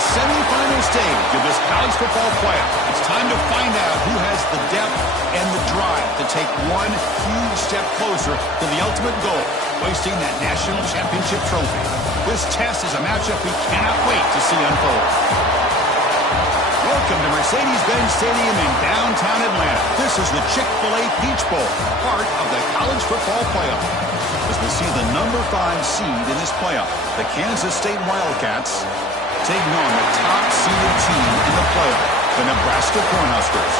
semifinal stage of this college football playoff. It's time to find out who has the depth and the drive to take one huge step closer to the ultimate goal, hoisting that national championship trophy. This test is a matchup we cannot wait to see unfold. Welcome to Mercedes-Benz Stadium in downtown Atlanta. This is the Chick-fil-A Peach Bowl, part of the college football playoff. As we see the number 5 seed in this playoff, the Kansas State Wildcats, taking on the top-seeded team in the playoff, the Nebraska Cornhuskers.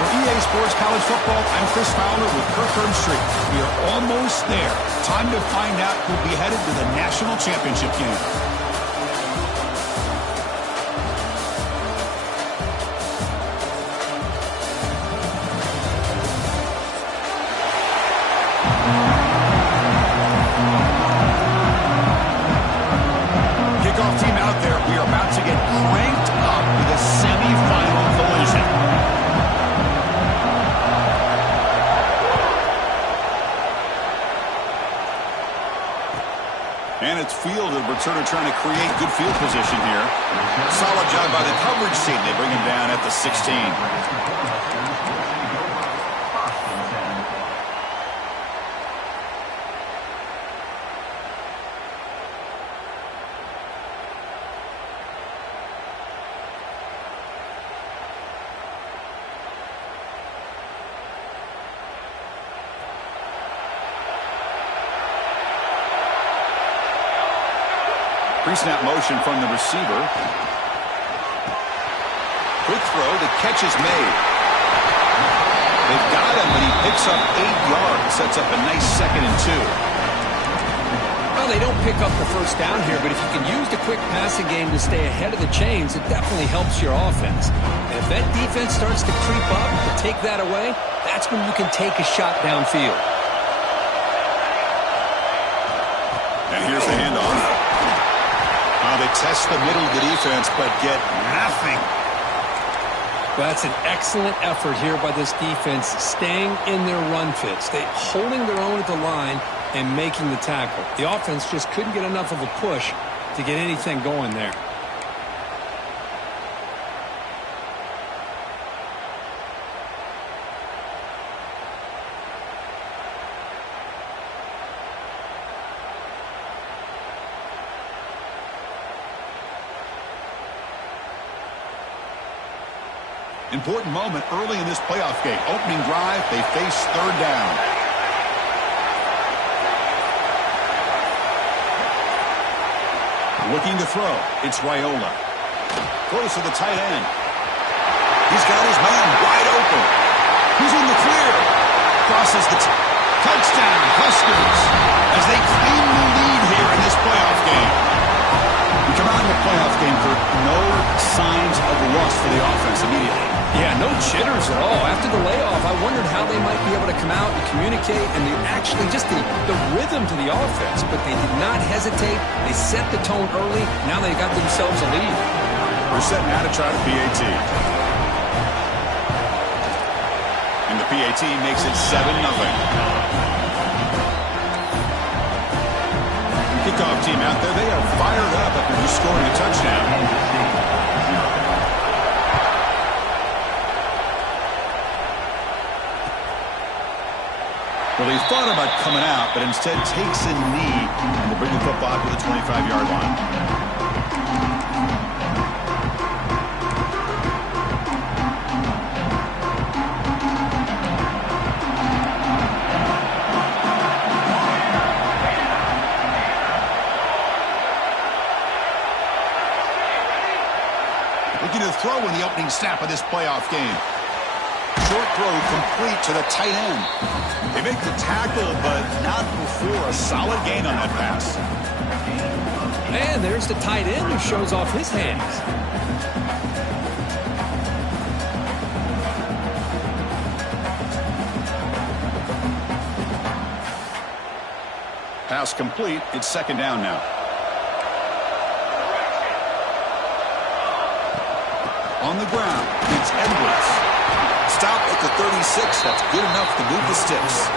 For EA Sports College Football, I'm Chris Fowler with Kirk Herbstreit. We are almost there. Time to find out who'll be headed to the national championship game. Team out there, we are about to get cranked up with a semifinal collision. And it's fielded, but sort of trying to create good field position here. Solid job by the coverage team. They bring him down at the 16. Pre-snap motion from the receiver. Quick throw. The catch is made. They've got him, but he picks up 8 yards. Sets up a nice 2nd and 2. Well, they don't pick up the first down here, but if you can use the quick passing game to stay ahead of the chains, it definitely helps your offense. And if that defense starts to creep up to take that away, that's when you can take a shot downfield. And here's the handoff. They test the middle of the defense, but get nothing. Well, that's an excellent effort here by this defense, staying in their run fits. They holding their own at the line and making the tackle. The offense just couldn't get enough of a push to get anything going there. Important moment early in this playoff game. Opening drive, they face 3rd down. Looking to throw. It's Raiola. Throws to the tight end. He's got his man wide open. He's in the clear. Crosses the touchdown, Huskers, as they claim the lead here in this playoff game. We come out in the playoff game for no signs of rust for the offense immediately. Yeah, no jitters at all. After the layoff, I wondered how they might be able to come out and communicate and actually just the rhythm to the offense. But they did not hesitate. They set the tone early. Now they got themselves a lead. We're setting out to try the PAT. And the PAT makes it 7-0. Kickoff team out there, they are fired up after just scoring a touchdown. Well, he thought about coming out, but instead takes a knee and will bring the football to the 25-yard line. Looking to throw in the opening snap of this playoff game. Short throw complete to the tight end. They make the tackle, but not before a solid gain on that pass. And there's the tight end who shows off his hands. Pass complete. It's 2nd down now. On the ground, it's Edwards. Stop at the 36. That's good enough to move the sticks.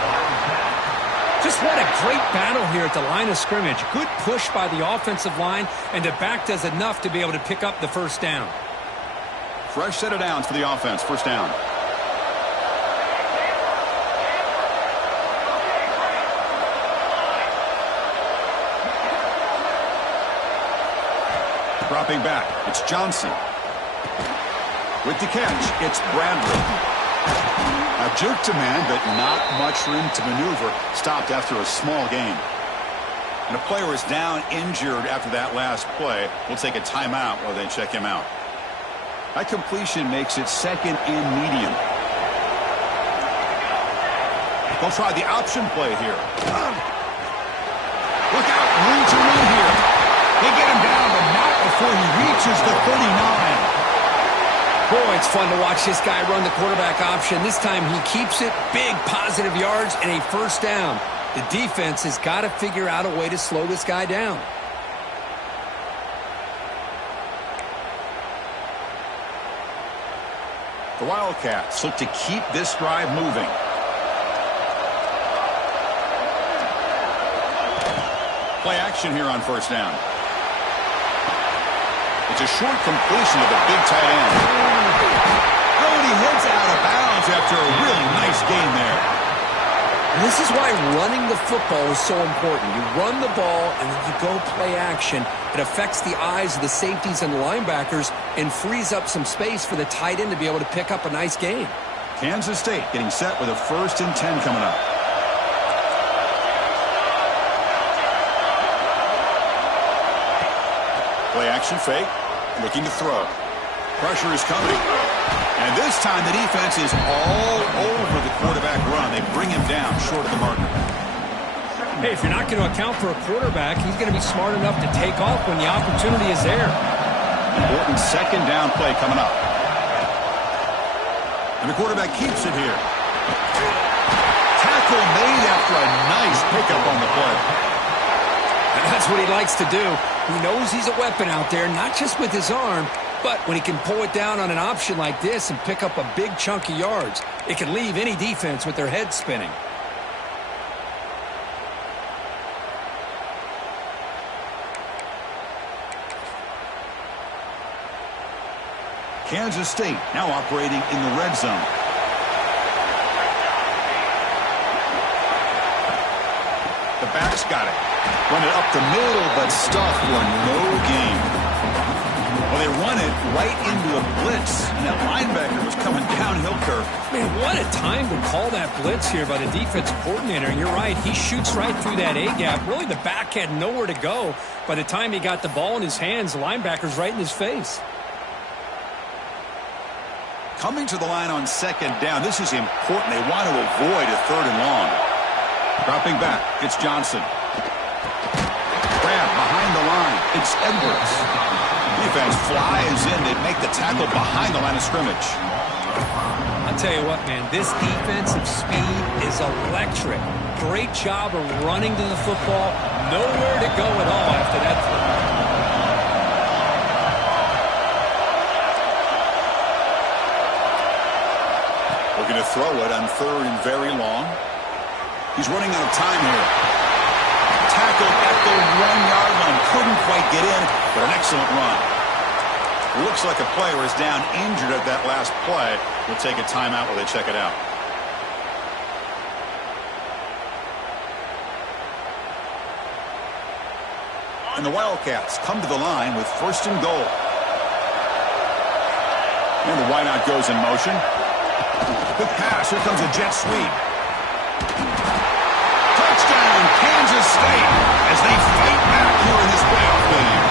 Just what a great battle here at the line of scrimmage. Good push by the offensive line, and the back does enough to be able to pick up the first down. Fresh set of downs for the offense. First down. Dropping back, it's Johnson. With the catch, it's Bradley. A jerk to man, but not much room to maneuver. Stopped after a small gain. And a player is down injured after that last play. We'll take a timeout while they check him out. That completion makes it second and medium. They'll try the option play here. Look out, room to run here. They get him down, but not before he reaches the 39. Boy, it's fun to watch this guy run the quarterback option. This time he keeps it, big positive yards, and a first down. The defense has got to figure out a way to slow this guy down. The Wildcats look to keep this drive moving. Play action here on first down. It's a short completion to the big tight end. Oh, and he heads out of bounds after a really nice gain there. And this is why running the football is so important. You run the ball and then you go play action. It affects the eyes of the safeties and the linebackers and frees up some space for the tight end to be able to pick up a nice gain. Kansas State getting set with a 1st and 10 coming up. Play action fake, looking to throw. Pressure is coming. And this time the defense is all over the quarterback run. They bring him down short of the marker. Hey, if you're not going to account for a quarterback, he's going to be smart enough to take off when the opportunity is there. Important second down play coming up. And the quarterback keeps it here. Tackle made after a nice pickup on the play. And that's what he likes to do. He knows he's a weapon out there, not just with his arm, but when he can pull it down on an option like this and pick up a big chunk of yards, it can leave any defense with their head spinning. Kansas State now operating in the red zone. The back's got it. Run it up the middle, but stuffed for no gain. Well, they run it right into a blitz, and that linebacker was coming downhill curve. Man, what a time to call that blitz here by the defensive coordinator. And you're right, he shoots right through that A-gap. Really, the back had nowhere to go. By the time he got the ball in his hands, the linebacker's right in his face. Coming to the line on second down, this is important. They want to avoid a 3rd and long. Dropping back, it's Johnson. Grab behind the line, it's Edwards. Defense flies in to make the tackle behind the line of scrimmage. I'll tell you what, man, this defensive speed is electric. Great job of running to the football. Nowhere to go at all after that throw. Looking to throw it on 3rd and very long. He's running out of time here. Tackled at the 1-yard line. Couldn't quite get in, but an excellent run. Looks like a player is down injured at that last play. We'll take a timeout while they check it out. And the Wildcats come to the line with 1st and goal. And the wideout goes in motion. Good pass. Here comes a jet sweep. Touchdown, Kansas State, as they fight back here in this playoff game.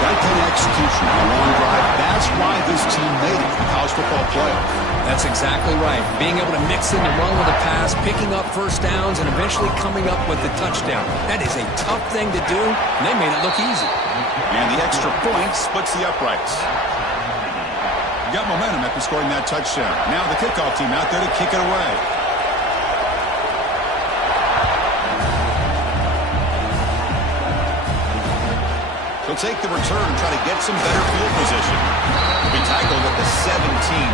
That kind of execution on a long drive, that's why this team made it to the college football playoff. That's exactly right. Being able to mix in the run with a pass, picking up first downs, and eventually coming up with the touchdown. That is a tough thing to do, and they made it look easy. And the extra point splits the uprights. Got momentum after scoring that touchdown. Now the kickoff team out there to kick it away. He'll take the return and try to get some better field position. He'll be tackled at the 17.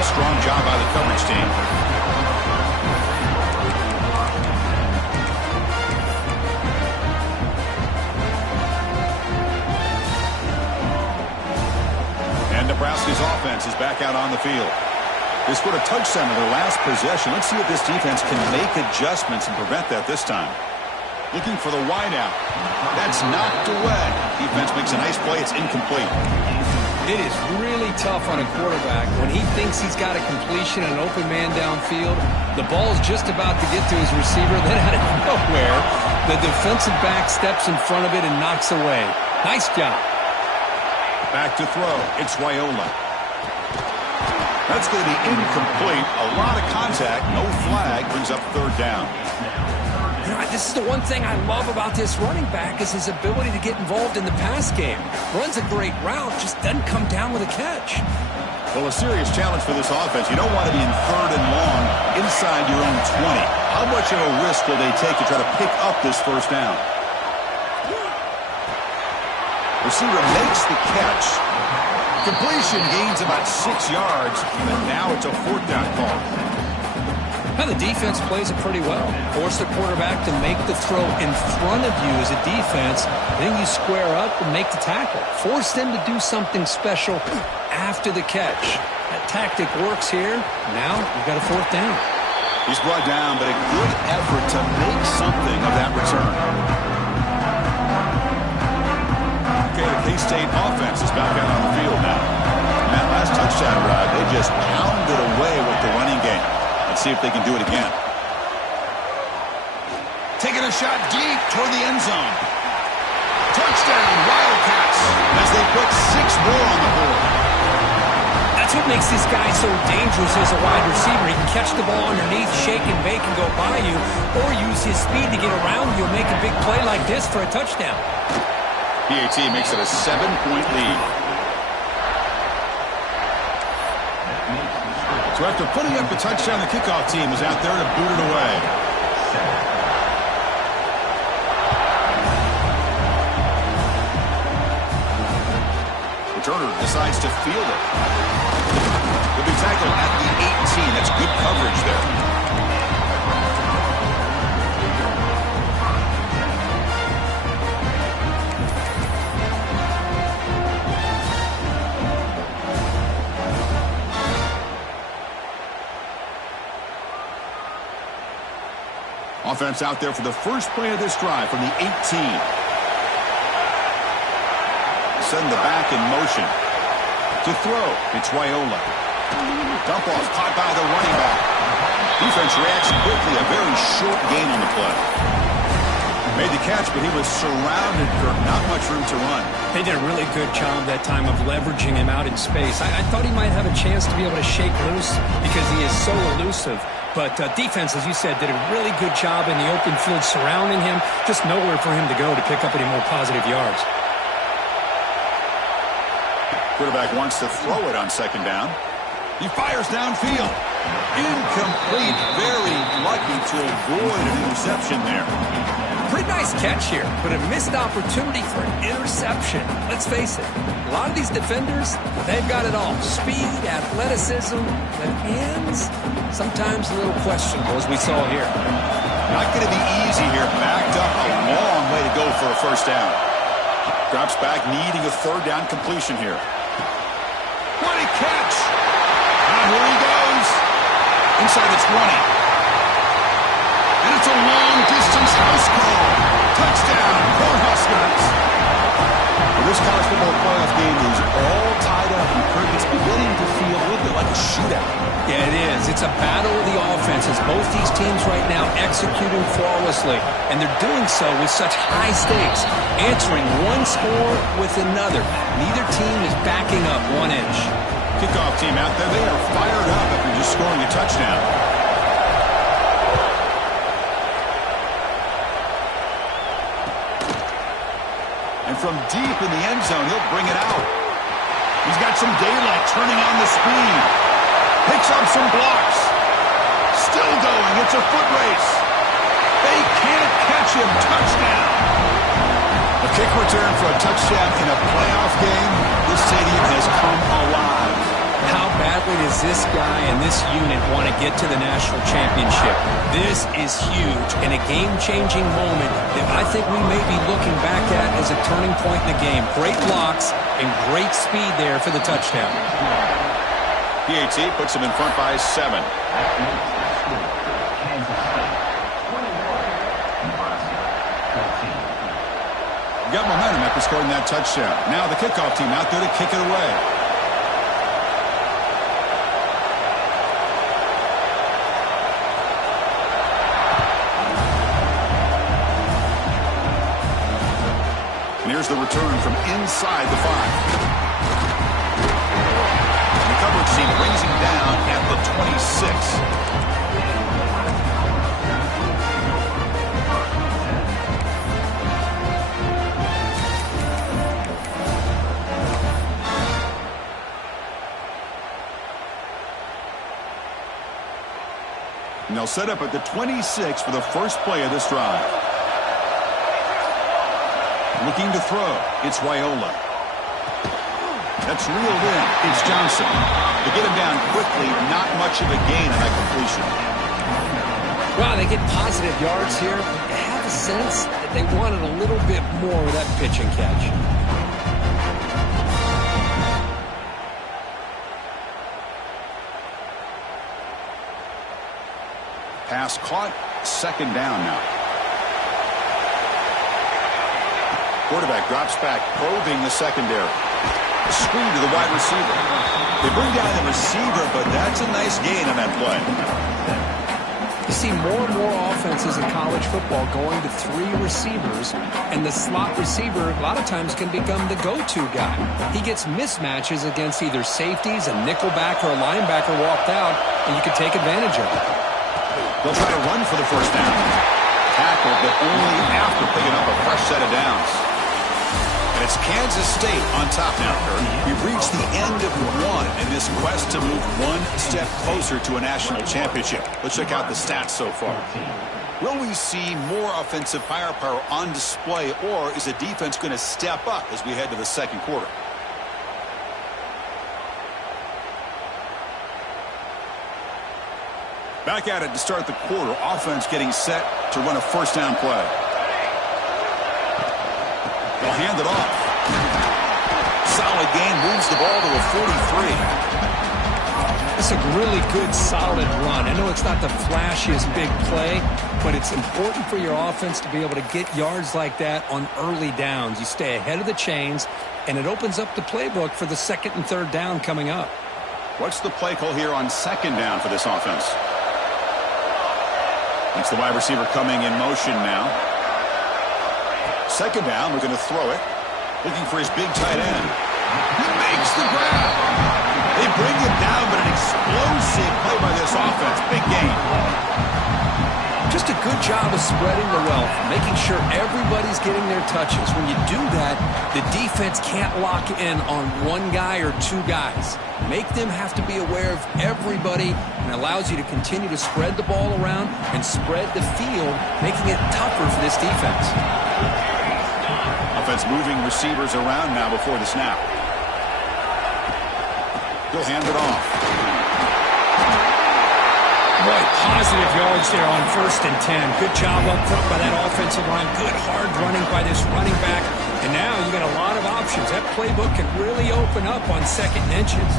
Strong job by the coverage team. out on the field. They scored a touchdown in their last possession. Let's see if this defense can make adjustments and prevent that this time. Looking for the wideout. That's knocked away. Defense makes a nice play. It's incomplete. It is really tough on a quarterback when he thinks he's got a completion and an open man downfield. The ball's just about to get to his receiver. Then out of nowhere, the defensive back steps in front of it and knocks away. Nice job. Back to throw. It's Raiola. That's going to be incomplete. A lot of contact. No flag. Brings up third down. You know, this is the one thing I love about this running back is his ability to get involved in the pass game. Runs a great route, just doesn't come down with a catch. Well, a serious challenge for this offense. You don't want to be in third and long inside your own 20. How much of a risk will they take to try to pick up this first down? Receiver makes the catch. Completion gains about 6 yards, and now it's a fourth down call. Now the defense plays it pretty well. Force the quarterback to make the throw in front of you as a defense. Then you square up and make the tackle. Force them to do something special after the catch. That tactic works here. Now you've got a fourth down. He's brought down, but a good effort to make something of that return. Okay, the K-State offense is back out on the field now. And that last touchdown drive, they just pounded away with the running game. Let's see if they can do it again. Taking a shot deep toward the end zone. Touchdown, Wildcats, as they put 6 more on the board. That's what makes this guy so dangerous as a wide receiver. He can catch the ball underneath, shake and bake and go by you, or use his speed to get around you and make a big play like this for a touchdown. PAT makes it a 7-point lead. So after putting up a touchdown, the kickoff team is out there to boot it away. Returner decides to field it. He'll be tackled at the 18. That's good coverage there. Offense out there for the first play of this drive from the 18. Send the back in motion. To throw, it's Raiola. Dump off caught by the running back. Defense reacts quickly. A very short gain on the play. Made the catch, but he was surrounded, Kirk. Not much room to run. They did a really good job that time of leveraging him out in space. I thought he might have a chance to be able to shake loose because he is so elusive. But defense, as you said, did a really good job in the open field surrounding him. Just nowhere for him to go to pick up any more positive yards. Quarterback wants to throw it on second down. He fires downfield. Incomplete. Very lucky to avoid an interception there. Pretty nice catch here, but a missed opportunity for an interception. Let's face it, a lot of these defenders, they've got it all. Speed, athleticism, and hands, sometimes a little questionable, as we saw here. Not going to be easy here. Backed up a long way to go for a first down. Drops back, needing a third down completion here. What a catch! And here he goes. Inside the 20. And it's a long-distance house call. Touchdown, Cornhuskers. Well, this college football playoff game is all tied up, and Kirk, it's beginning to feel a little bit like a shootout. Yeah, it is. It's a battle of the offenses. Both these teams right now executing flawlessly, and they're doing so with such high stakes, answering one score with another. Neither team is backing up 1 inch. Kickoff team out there, they are fired up after just scoring a touchdown. And from deep in the end zone, he'll bring it out. He's got some daylight, turning on the speed. Picks up some blocks. Still going. It's a foot race. They can't catch him. Touchdown. A kick return for a touchdown in a playoff game. This stadium has come alive. How badly does this guy and this unit want to get to the national championship? This is huge and a game-changing moment that I think we may be looking back at as a turning point in the game. Great blocks and great speed there for the touchdown. PAT puts him in front by 7. Got momentum after scoring that touchdown. Now the kickoff team out there to kick it away. And here's the return from inside the 5. The coverage team brings him down at the 26. And they'll set up at the 26 for the first play of this drive. Looking to throw. It's Raiola. That's reeled in. It's Johnson. They get him down quickly. Not much of a gain on that completion. Well, they get positive yards here. I have a sense that they wanted a little bit more with that pitch and catch. Pass caught. Second down now. Quarterback drops back, probing the secondary. Screen to the wide receiver. They bring down the receiver, but that's a nice gain on that play. You see more and more offenses in college football going to 3 receivers, and the slot receiver a lot of times can become the go-to guy. He gets mismatches against either safeties, a nickelback, or a linebacker walked out, and you can take advantage of it. They'll try to run for the first down. Tackled, but only after picking up a fresh set of downs. And it's Kansas State on top now, Kurt. We've reached the end of one in this quest to move one step closer to a national championship. Let's check out the stats so far. Will we see more offensive firepower on display, or is the defense going to step up as we head to the second quarter? Back at it to start the quarter. Offense getting set to run a first down play. They'll hand it off. Solid gain, moves the ball to a 43. It's a really good, solid run. I know it's not the flashiest big play, but it's important for your offense to be able to get yards like that on early downs. You stay ahead of the chains, and it opens up the playbook for the second and third down coming up. What's the play call here on second down for this offense? It's the wide receiver coming in motion now. Second down, we're going to throw it. Looking for his big tight end. He makes the grab. They bring him down, but an explosive play by this offense. Big gain. Just a good job of spreading the wealth, making sure everybody's getting their touches. When you do that, the defense can't lock in on one guy or 2 guys. Make them have to be aware of everybody, and allows you to continue to spread the ball around and spread the field, making it tougher for this defense. Offense moving receivers around now before the snap. He'll hand it off. Boy, positive yards there on 1st and 10. Good job up front by that offensive line. Good hard running by this running back. And now you got a lot of options. That playbook can really open up on 2nd and inches.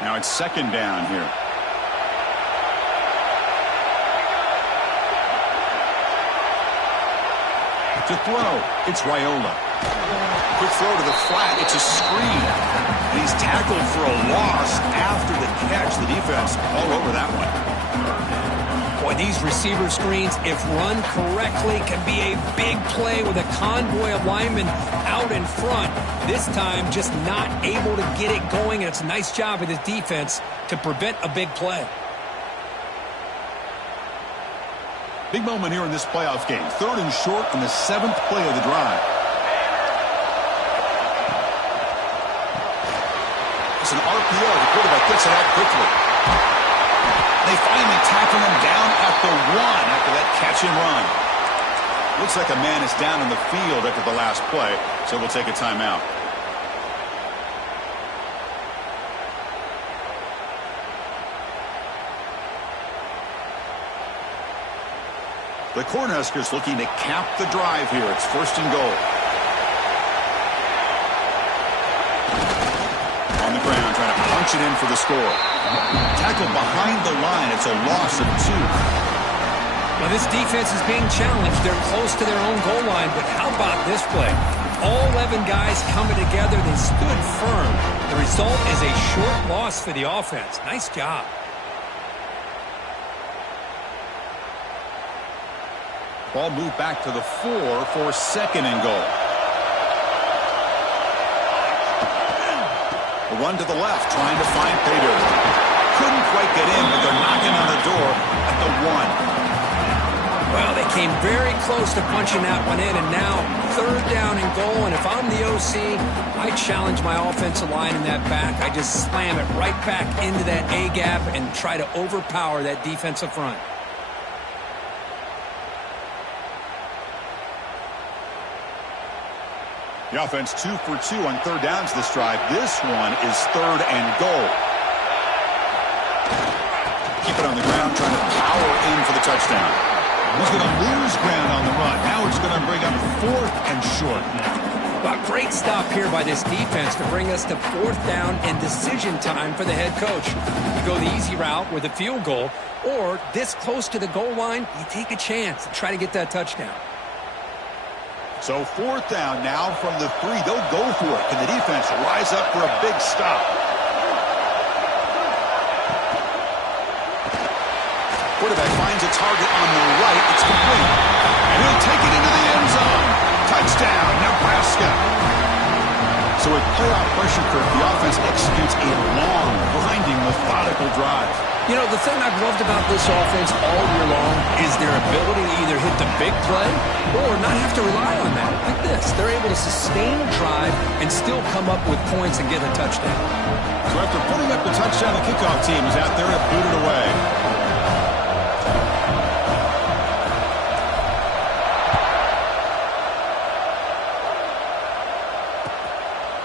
Now it's second down here. To throw, it's Raiola. Quick throw to the flat. It's a screen. And he's tackled for a loss after the catch. The defense all over that one. Boy, these receiver screens, if run correctly, can be a big play with a convoy of linemen out in front. This time, just not able to get it going. And it's a nice job of this defense to prevent a big play. Big moment here in this playoff game. 3rd and short on the 7th play of the drive. It's an RPO. The quarterback gets it out quickly. They finally tackle him down at the 1 after that catch and run. Looks like a man is down in the field after the last play, so we'll take a timeout. The Cornhuskers looking to cap the drive here. It's 1st and goal. On the ground, trying to punch it in for the score. Tackled behind the line. It's a loss of 2. Well, this defense is being challenged. They're close to their own goal line, but how about this play? All 11 guys coming together. They stood firm. The result is a short loss for the offense. Nice job. Ball moved back to the 4 for 2nd and goal. A run to the left, trying to find pay dirt. Couldn't quite get in, but they're knocking on the door at the 1. Well, they came very close to punching that one in, and now 3rd down and goal. And if I'm the OC, I challenge my offensive line in that back. I just slam it right back into that A-gap and try to overpower that defensive front. The offense 2 for 2 on 3rd downs this drive. This one is 3rd and goal. Keep it on the ground, trying to power in for the touchdown. He's going to lose ground on the run. Now it's going to bring up 4th and short. Well, great stop here by this defense to bring us to 4th down and decision time for the head coach. You go the easy route with a field goal, or this close to the goal line, you take a chance and try to get that touchdown. So 4th down now from the 3. They'll go for it. Can the defense rise up for a big stop? Quarterback finds a target on the right. It's complete. And he'll take it into the end zone. Touchdown, Nebraska. So with playoff pressure curve, the offense executes a long, grinding, methodical drive. You know, the thing I've loved about this offense all year long is their ability to either hit the big play or not have to rely on that. Like this, they're able to sustain a drive and still come up with points and get a touchdown. So after putting up the touchdown, the kickoff team is out there to boot it away.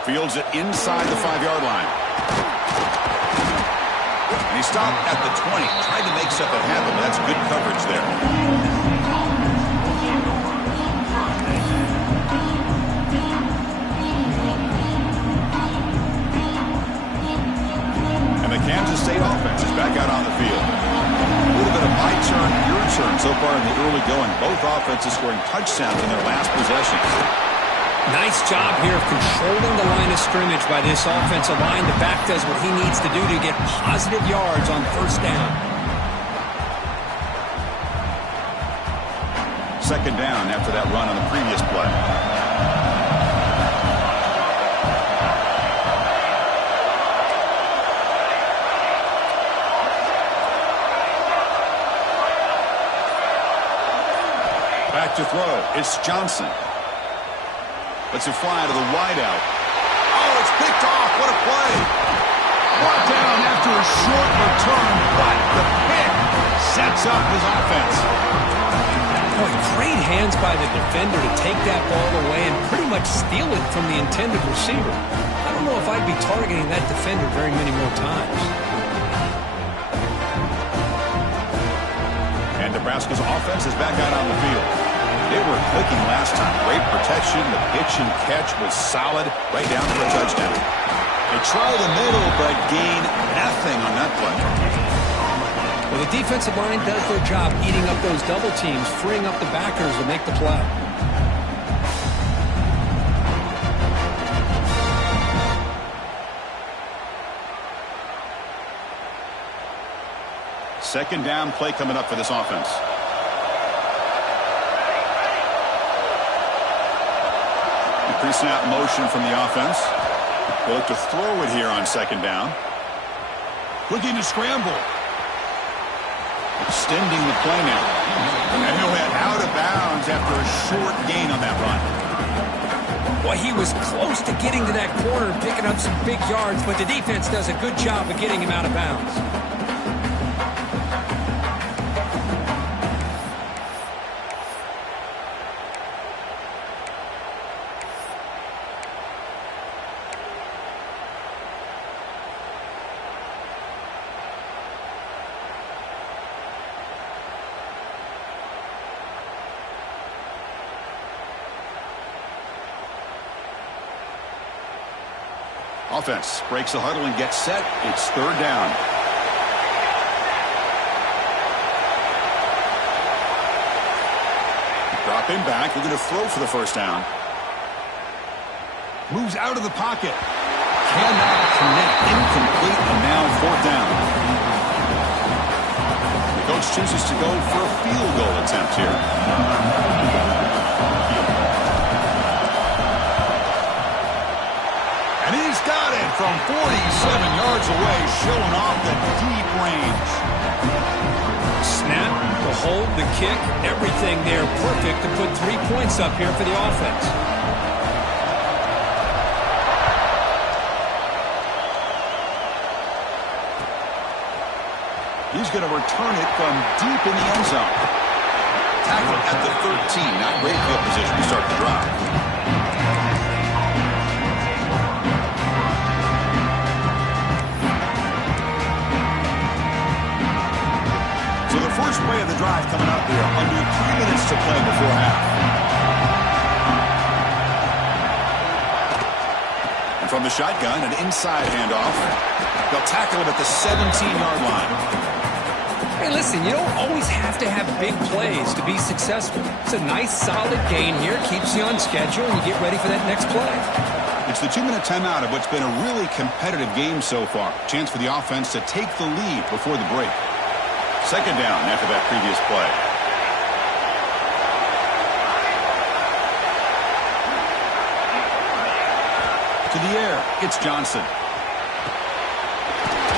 Fields it inside the 5-yard line. And he stopped at the 20. Tried to make something happen, but that's good coverage there. And the Kansas State offense is back out on the field. A little bit of my turn, your turn so far in the early going. Both offenses scoring touchdowns in their last possessions. Nice job here of controlling the line of scrimmage by this offensive line. The back does what he needs to do to get positive yards on 1st down. 2nd down after that run on the previous play. Back to throw. It's Johnson. Lets it fly to the wideout. Oh, it's picked off. What a play. Brought down after a short return, but the pick sets up his offense. Boy, great hands by the defender to take that ball away and pretty much steal it from the intended receiver. I don't know if I'd be targeting that defender very many more times. And Nebraska's offense is back out on the field. They were clicking last time. Great protection. The pitch and catch was solid right down for a touchdown. They try the middle, but gain nothing on that play. Well, the defensive line does their job eating up those double teams, freeing up the backers to make the play. Second down play coming up for this offense. Pre-snap motion from the offense. They'll look to throw it here on 2nd down. Looking to scramble. Extending the play now. And he'll head out of bounds after a short gain on that run. Well, he was close to getting to that corner and picking up some big yards, but the defense does a good job of getting him out of bounds. Offense breaks the huddle and gets set. It's third down. Dropping back. We're going to throw for the first down. Moves out of the pocket. Cannot connect. Incomplete, and now fourth down. The coach chooses to go for a field goal attempt here. And he's got it from 47 yards away, showing off the deep range. Snap, the hold, the kick, everything there perfect to put 3 points up here for the offense. He's going to return it from deep in the end zone. Tackle at the 13. Not great field position to start the drive. So the first play of the drive coming up here. Under 3 minutes to play before half. And from the shotgun, an inside handoff. They'll tackle him at the 17-yard line. Hey, listen, you don't always have to have big plays to be successful. It's a nice, solid gain here. Keeps you on schedule, and you get ready for that next play. It's the 2-minute timeout of what's been a really competitive game so far. Chance for the offense to take the lead before the break. Second down after that previous play. To the air, it's Johnson.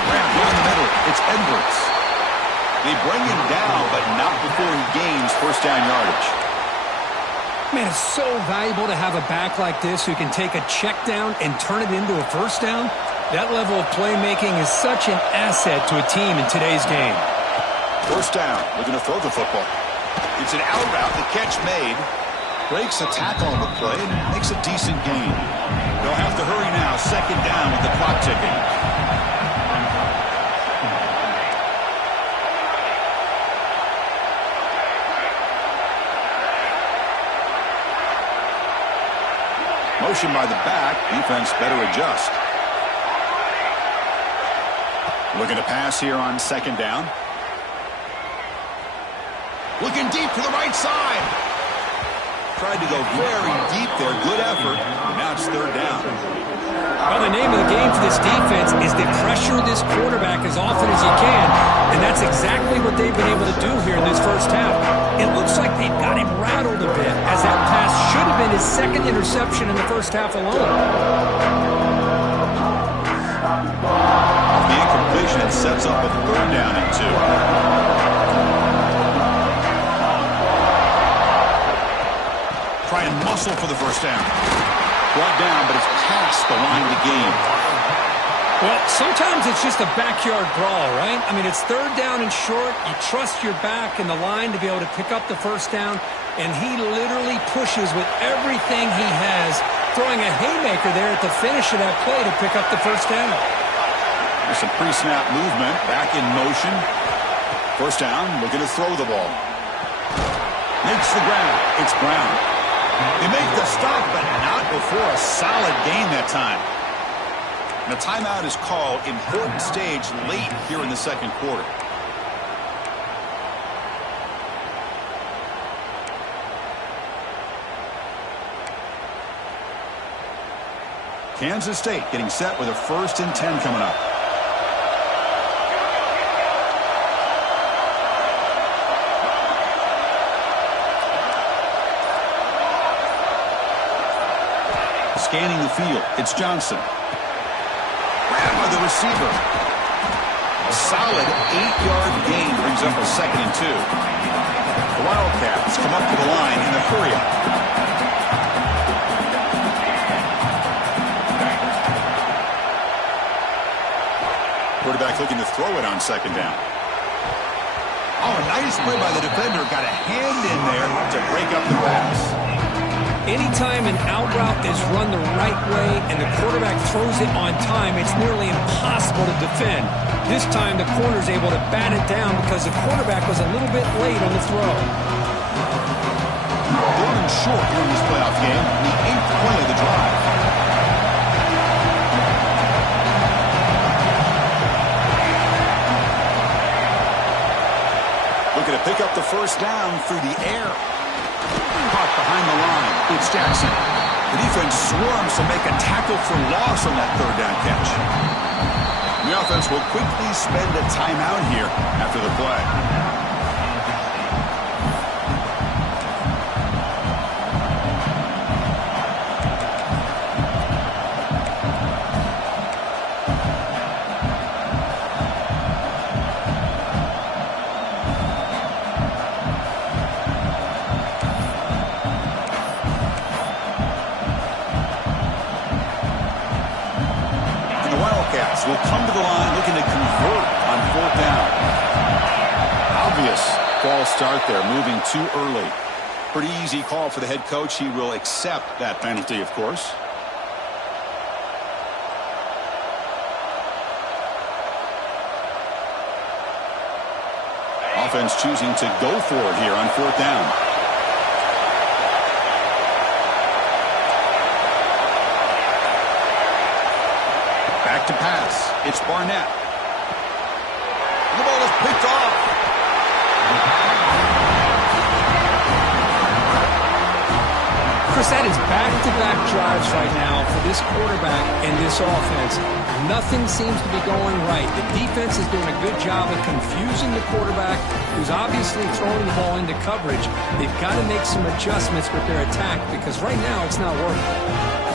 Grab down the middle, it's Edwards. They bring him down, but not before he gains first down yardage. Man, it's so valuable to have a back like this who can take a check down and turn it into a first down. That level of playmaking is such an asset to a team in today's game. First down. We're going to throw the football. It's an out route. The catch made. Breaks a tackle on the play and makes a decent gain. They'll have to hurry now. Second down with the clock ticking. Motion by the back. Defense better adjust. Looking to pass here on second down. Looking deep to the right side. Tried to go very deep there. Good effort. Now it's third down. Well, the name of the game for this defense is to pressure this quarterback as often as you can, and that's exactly what they've been able to do here in this first half. It looks like they've got him rattled a bit, as that pass should have been his second interception in the first half alone. Off the incompletion, it sets up a third down and 2. Try and muscle for the first down. Brought down, but it's past the line of the game. Well, sometimes it's just a backyard brawl, right? I mean, it's third down and short. You trust your back in the line to be able to pick up the first down, and he literally pushes with everything he has, throwing a haymaker there at the finish of that play to pick up the first down. There's some pre-snap movement, back in motion. First down, looking to throw the ball. Makes the ground. It's Brown. They make the stop, but not before a solid gain that time. And a timeout is called. Important stage late here in the second quarter. Kansas State getting set with a 1st and 10 coming up. Scanning the field, it's Johnson. Grabbed by the receiver. A solid 8-yard gain brings up a 2nd and 2. The Wildcats come up to the line in a hurry-up. Quarterback looking to throw it on second down. Oh, a nice play by the defender. Got a hand in there to break up the pass. Anytime an out route is run the right way and the quarterback throws it on time, it's nearly impossible to defend. This time the corner's able to bat it down because the quarterback was a little bit late on the throw. Third and short here in this playoff game, the 8th play of the drive. first down through the air. Caught behind the line. It's Jackson. The defense swarms to make a tackle for loss on that third down catch. The offense will quickly spend a timeout here after the play. Will come to the line looking to convert on fourth down. Obvious false start there, moving too early. Pretty easy call for the head coach. He will accept that penalty, of course. Offense choosing to go for it here on fourth down. To pass. It's Barnett. The ball is picked off. Chris, that is back-to-back drives right now for this quarterback and this offense. Nothing seems to be going right. The defense is doing a good job of confusing the quarterback, who's obviously throwing the ball into coverage. They've got to make some adjustments with their attack because right now it's not working.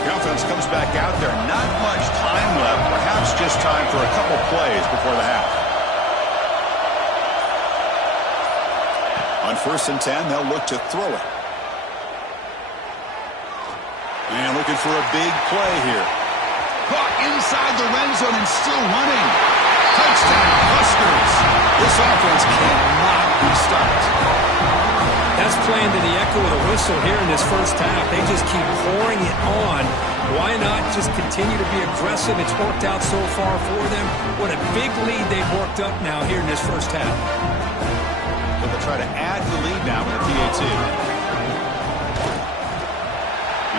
The offense comes back out there. Not much time left. Perhaps just time for a couple plays before the half. On 1st and 10, they'll look to throw it. And looking for a big play here. Caught inside the red zone and still running. Touchdown, Huskers. This offense cannot be stopped. That's playing to the echo of the whistle here in this first half. They just keep pouring it on. Why not just continue to be aggressive? It's worked out so far for them. What a big lead they've worked up now here in this first half. So they'll try to add to the lead now with a PAT.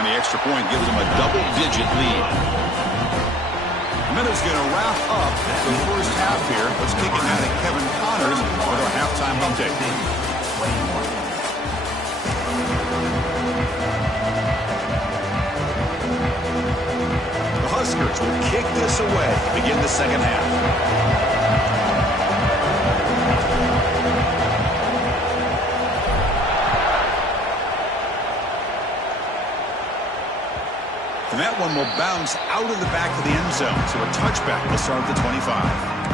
And the extra point gives them a double-digit lead. The minute's going to wrap up the first half here. Let's kick it out to Kevin Connors with our halftime update. The Huskers will kick this away to begin the second half. And that one will bounce out of the back of the end zone. So a touchback will start at the 25.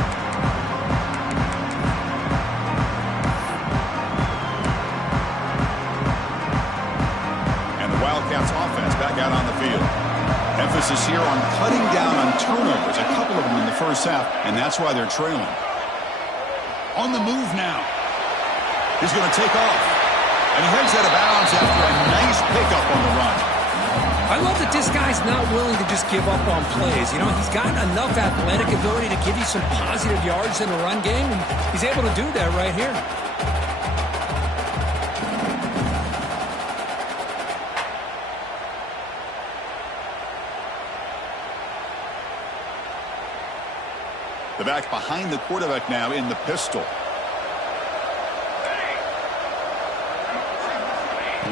Wildcats offense back out on the field. Emphasis here on cutting down on turnovers, a couple of them in the first half, and that's why they're trailing. On the move now. He's going to take off. And he heads out of bounds after a nice pickup on the run. I love that this guy's not willing to just give up on plays. You know, he's got enough athletic ability to give you some positive yards in the run game, and he's able to do that right here. The back behind the quarterback now in the pistol.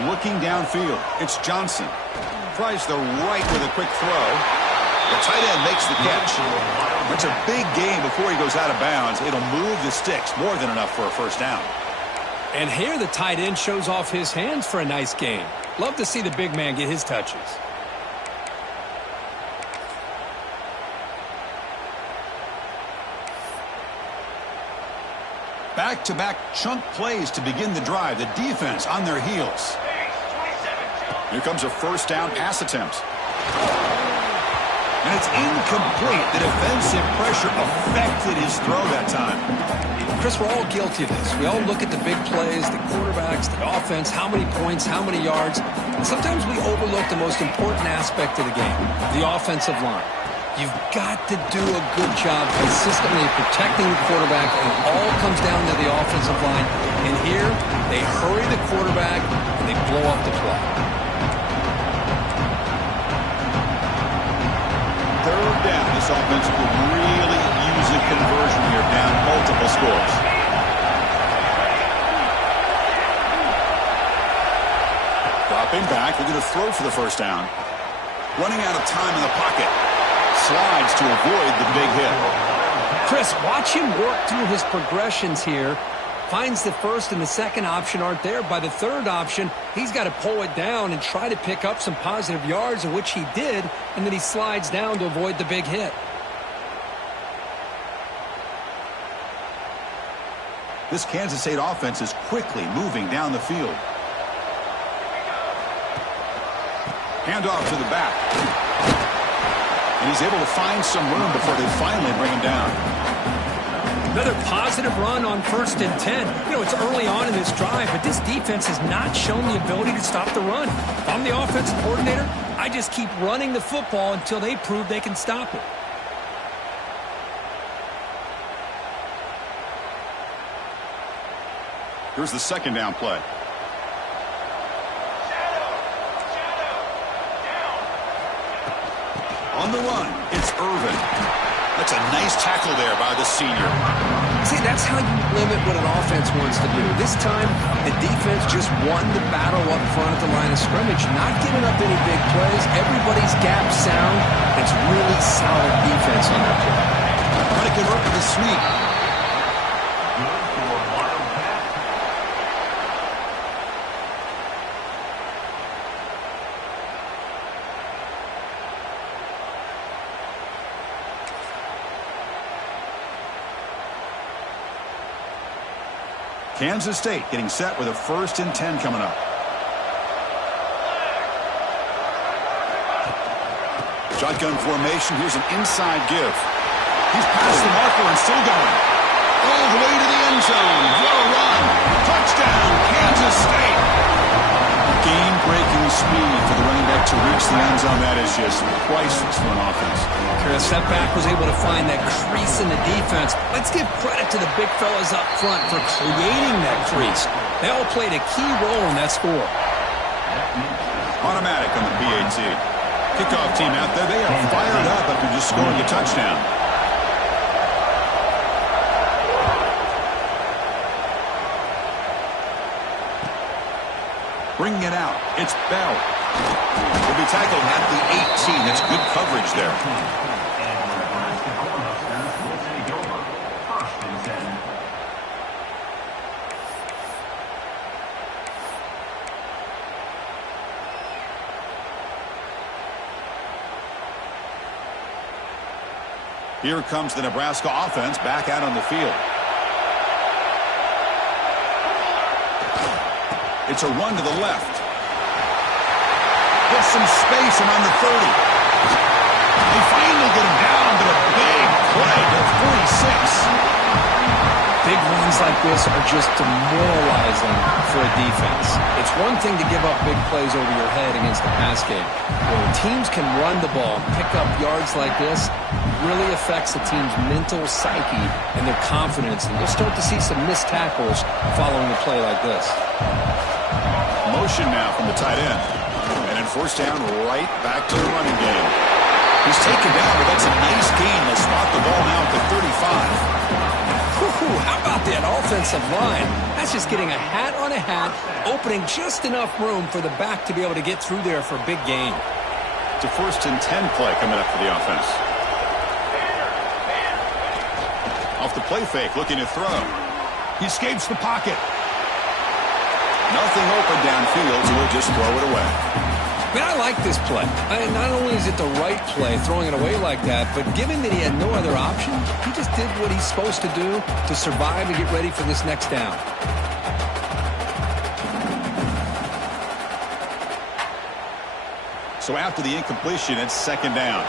Looking downfield, it's Johnson. Tries the right with a quick throw. The tight end makes the catch. It's a big gain before he goes out of bounds. It'll move the sticks, more than enough for a first down. And here the tight end shows off his hands for a nice gain. Love to see the big man get his touches. Back-to-back chunk plays to begin the drive. The defense on their heels. Here comes a first down pass attempt. And it's incomplete. The defensive pressure affected his throw that time. Chris, we're all guilty of this. We all look at the big plays, the quarterbacks, the offense, how many points, how many yards. And sometimes we overlook the most important aspect of the game, the offensive line. You've got to do a good job consistently protecting the quarterback, and it all comes down to the offensive line. And here, they hurry the quarterback, and they blow up the play. Third down. This offense will really use a conversion here, down multiple scores. Dropping back, looking to throw for the first down. Running out of time in the pocket. Slides to avoid the big hit. Chris, watch him work through his progressions here. Finds the first and the second option aren't there. By the third option, he's got to pull it down and try to pick up some positive yards, of which he did, and then he slides down to avoid the big hit. This Kansas State offense is quickly moving down the field. Handoff to the back. And he's able to find some room before they finally bring him down. Another positive run on 1st and 10. You know, it's early on in this drive, but this defense has not shown the ability to stop the run. If I'm the offensive coordinator, I just keep running the football until they prove they can stop it. Here's the second down play. On the run, it's Irvin. That's a nice tackle there by the senior. See, that's how you limit what an offense wants to do. This time, the defense just won the battle up front at the line of scrimmage, not giving up any big plays. Everybody's gap sound. It's really solid defense on that play. Trying to convert with a sneak. Kansas State getting set with a 1st and 10 coming up. Shotgun formation. Here's an inside give. He's past the marker and still going. All the way to the end zone. What a run. Touchdown, Kansas State. Game-breaking speed for the running back to reach the end zone. That is just priceless for an offense. Chris, that back was able to find that crease in the defense. Let's give credit to the big fellas up front for creating that crease. They all played a key role in that score. Automatic on the PAT. Kickoff team out there. They are fired up after just scoring a touchdown. Bringing it out. It's Bell. Will be tackled at the 18. That's good coverage there. Here comes the Nebraska offense back out on the field. It's a run to the left. Gets some space around the 30. They finally get him down to a big play to 46. Big runs like this are just demoralizing for a defense. It's one thing to give up big plays over your head against the pass game. When teams can run the ball, pick up yards like this, really affects the team's mental psyche and their confidence. And you'll start to see some missed tackles following a play like this. Motion now from the tight end. And in 1st down, right back to the running game. He's taken down, but that's a nice gain. They'll spot the ball now at the 35. How about that offensive line? That's just getting a hat on a hat, opening just enough room for the back to be able to get through there for a big gain. It's a 1st and 10 play coming up for the offense. Off the play fake, looking to throw. He escapes the pocket. Nothing open downfield, so he'll just throw it away. Man, I like this play. Not only is it the right play, throwing it away like that, but given that he had no other option, he just did what he's supposed to do to survive and get ready for this next down. So after the incompletion, it's 2nd down.